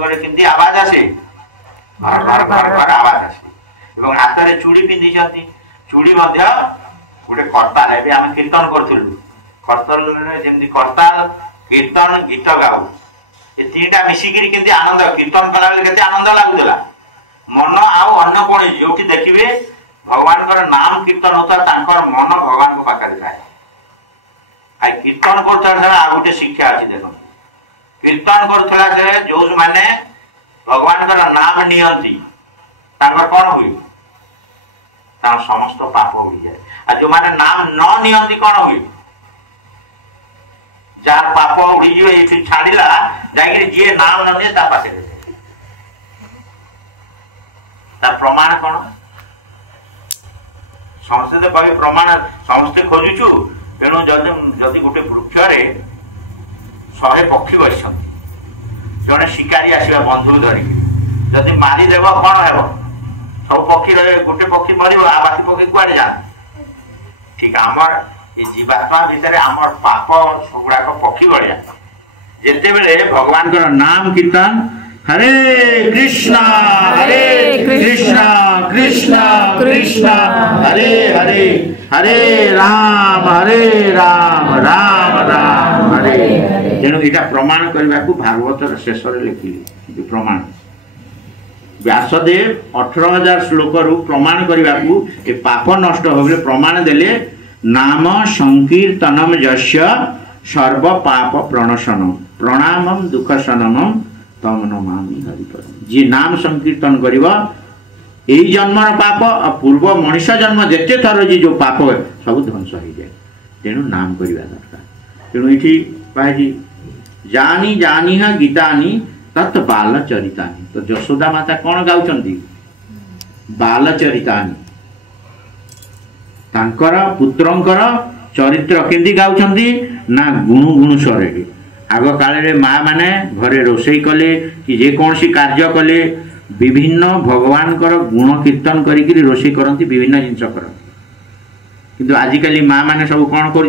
कले केमती आवाज आसे घर घर घर घर आवाज आसे एवं हाथ में चूड़ी पिंधि चूड़ी गोटे करताल एवं आम कीर्तन करूँ करताल जमी करताल कीर्तन गीत गाऊ ये तीनटा मिसिकी केमती आनंद कीर्तन कला के आनंद लगुला मन आउ अन्न कौन जो देखिए भगवान नाम कीर्तन होता मन भगवान को पाखे थाए आई कीर्तन कर गोटे शिक्षा अच्छी देख कीर्तन कर जो मैंने भगवान नाम नियंती कौन हुए समस्त पाप उड़ी जाए आ जो मैंने नाम न नियंती कौन हुए जार पाप उड़ी ये छाड़ा जाकि जी नाम न निये पाखे प्रमाण कौन समस्ते तो कह प्रमाण समस्ते खोजुचु तेणु जदि गोटे वृक्ष 100 पक्षी बस जड़े शिकारी आसवा बंधुक धरिकी जदि मारिदेव कौन हे सब पक्षी रहे गोटे पक्षी मर बाकी पक्षी कुआड़े जाए ठीक आमर ये जीवात्मा भितर आमर पाप सबुड़ाक पक्षी भाया जिते बड़े भगवान नाम कीर्तन हरे कृष्णा कृष्णा कृष्णा हरे हरे हरे राम राम राम हरे तेणु यहाँ प्रमाण करने को भागवत शेष लिखिली प्रमाण व्यासदेव 18,000 श्लोक रु प्रमाण करने को पाप नष्ट हो प्रमाण देले नाम संकीर्तनम यस्य सर्व पाप प्रणशनम प्रणामम दुखशनम तम नमामि हरिपद जी नाम संकीर्तन करिबा यही जन्मर पाप पूर्व मनुष्य जन्म जेते थर जी जो पाप सब ध्वंस हो जाए तेणु नाम करवा दरकार तेणु ये कहे जानी जानी है गीतानी तत् बाल चरितानी तो यशोदा माता कौन गाउचंती बाल चरितानी तांकर पुत्रंकर चरित्र केंदी गाउचंती ना गुणु गुणु स्वरे आग काले माँ माने घरे रोषेई कले कि जेकोसी कार्य कले विभिन्न भगवान गुण कीर्तन करी रोषेई करती विभिन्न जिनस करती किंतु आजिकली माँ माने सब कौन कर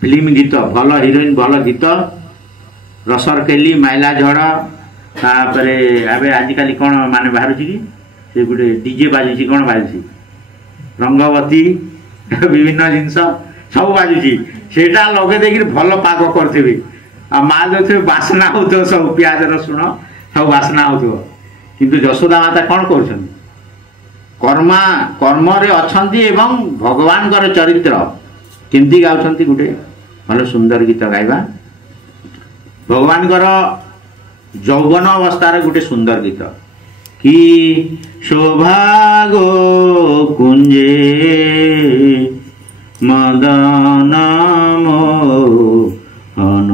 फिल्म गीत भल हिरोइन भल गीत रसर केली माइला झड़ तापरे आबे आजिकली कौन माने बाहर से गोटे डीजे बाजुची कौन बाजुची रंगवती विभिन्न जिनस सब बाजुची सेटा लगे देखिए भल पाक करी आ माँ जो बासना हो सब प्याज रसुण सब बासना हो किंतु यशोदा माता कौन कर कर्मा कर्म अच्छी एवं भगवान चरित्र केमती गाँव गोटे भल सुंदर गीत गाइबा भगवान यौवन अवस्थार गोटे सुंदर गीत कि सौभागो कुंजे मदन मोहन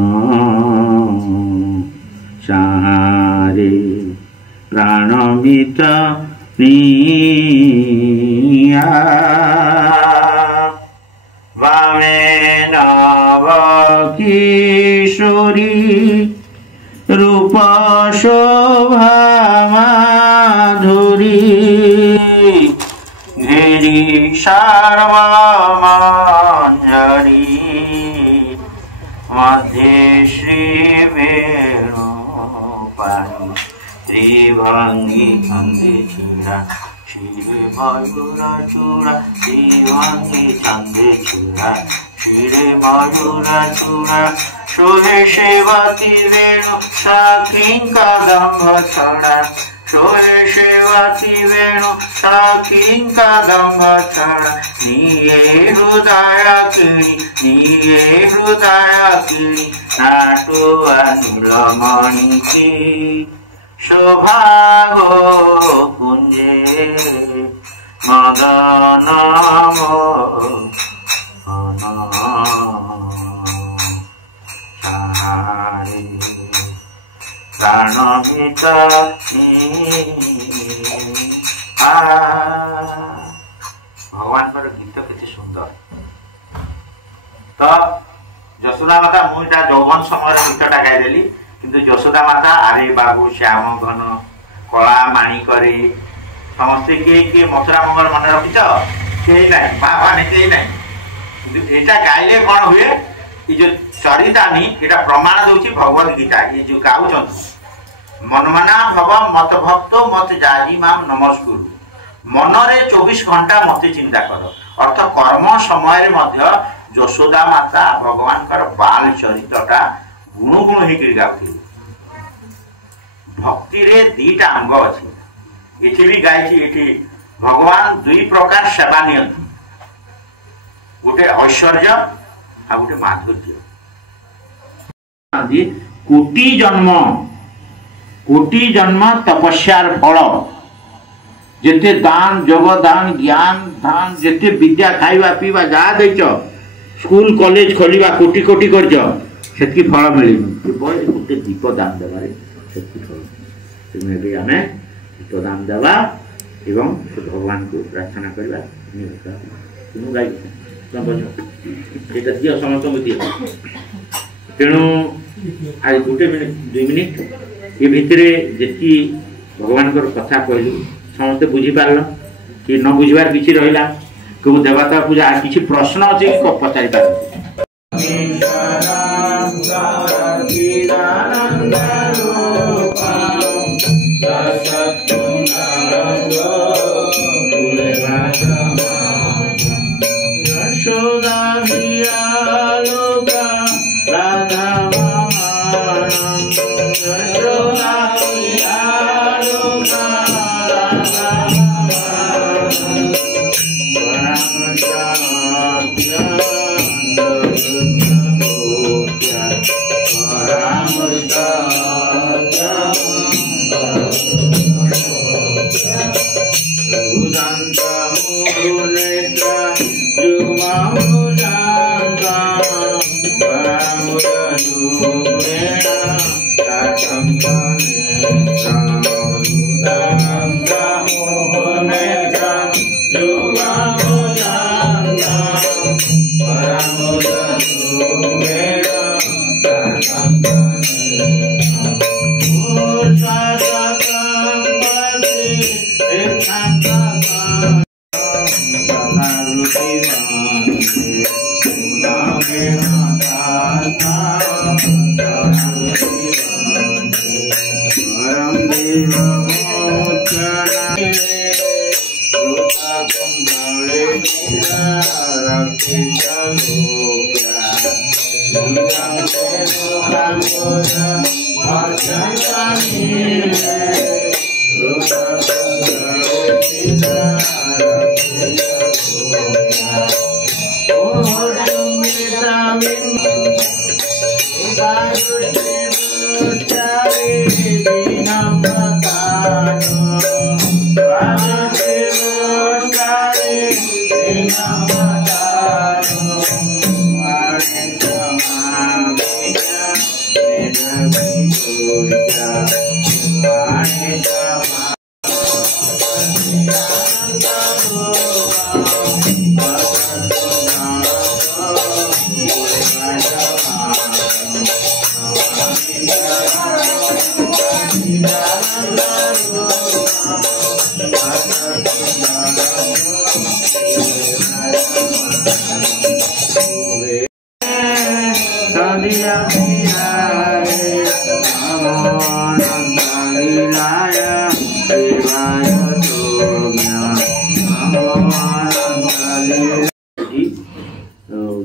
चारे प्राणमित वामे नव किशोरी रूप शोभा माधुरी गिरी सर्वमंजरी मध्य श्री वेणुपाणी त्रिभंगी छंदे छीरा क्षीरे मयूर चूड़ा त्रिभंगी छंदे छीरा क्षीरे मयूर चूड़ा शोभे सेवती वेणु साखी कदम्ब छड़ा शोभे सेवती वेणु साखी कदम्ब छड़ा निये हृदय किणी नाटु नीलमणि की शोभागो कुंजे मदन मोहन प्राणमित भगवान गीत केते सुंदर तो यशोदा माता मुझा यौवन समय गीतटा गाईदेली किंतु यशोदा माता आरे बाबू श्याम घन कला माणिकरे समस्ते किए मथुरा मंगल मन रखिच कहीं ना बाबा नहीं कहीं ना किंतु यहाँ गाइले कौन हुए ये जो चरितानी यहाँ प्रमाण दूसरी भगवद गीता ये जो गाँव मनमना भव मत भक्त मत जाजी माम नमस्कुरु मनरे 24 घंटा मते चिंता कर अर्थ कर्म समय मध्य यशोदा माता भगवान कर बाल चरित्रटा गुण गुण ही गाउथि भक्ति रे दीटा अंग अछि एठी भी गाइछि एठी भगवान दुई प्रकार सेवा नियंती गोटे ऐश्वर्य आ गोटे माधुर्य कोटि जन्म तपस्यार फल जेते दान जगदान ज्ञान दान जेते विद्या खाइबा पीवा जा देच स्कूल कॉलेज खोलिबा कोटि कोटि करज सेति फल मिलिनी केवल गोटे दीप दान देबारे सेति फल तेमे भी हमें दीप दान देबा एवं भगवान को प्रार्थना करबा तुम गाई एटा दियो समस्त को दियो तेणु आज गोटे मिनिट 2 मिनिट ये भितर जी भगवान कथा कहलु समस्ते बुझी पारल कि न बुझवार किसी रहा कि देवता पूजा किसी प्रश्न अच्छे कि पचारि पार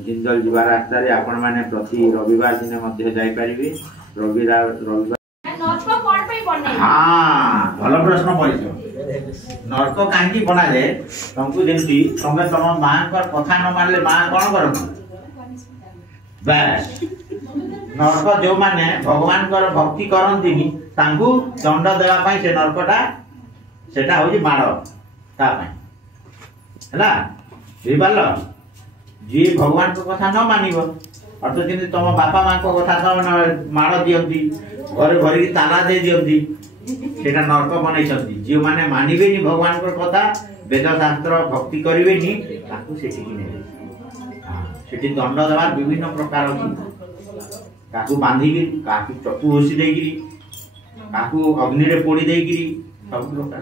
जिंदल जीवा रास्ता रे आपण माने प्रति रविवार दिन मध्य जाई परिबे रविवार नर्क कोन पे बने हां भलो प्रश्न पइछो नर्क कांकी बना दे तुमको जेंती तमे तम मां कर कथा न मानले मां कोन करबो बस नर्क जो माने भगवान कर भक्ति करंतिनी तांकू दंड देवा पई से नर्कटा सेटा होई मारो ता पई हला बुझिपारल जी भगवान को कथा न मानिब अर्थ जमी तुम बापा माँ को कथा न माड़ दियंती घर घर की ताला दे दियंती सेटा नर्क बनई जी माने मानिबे नि भगवान को कथा वेद शास्त्र भक्ति करिवे नि ताकू सेठी कि नेबे सेठी दंड देवार विभिन्न प्रकार अछि काकू बांधिकी काकू चकू होसी देगिरी काकू अग्नि रे पोड़ी देगिरी सब प्रकार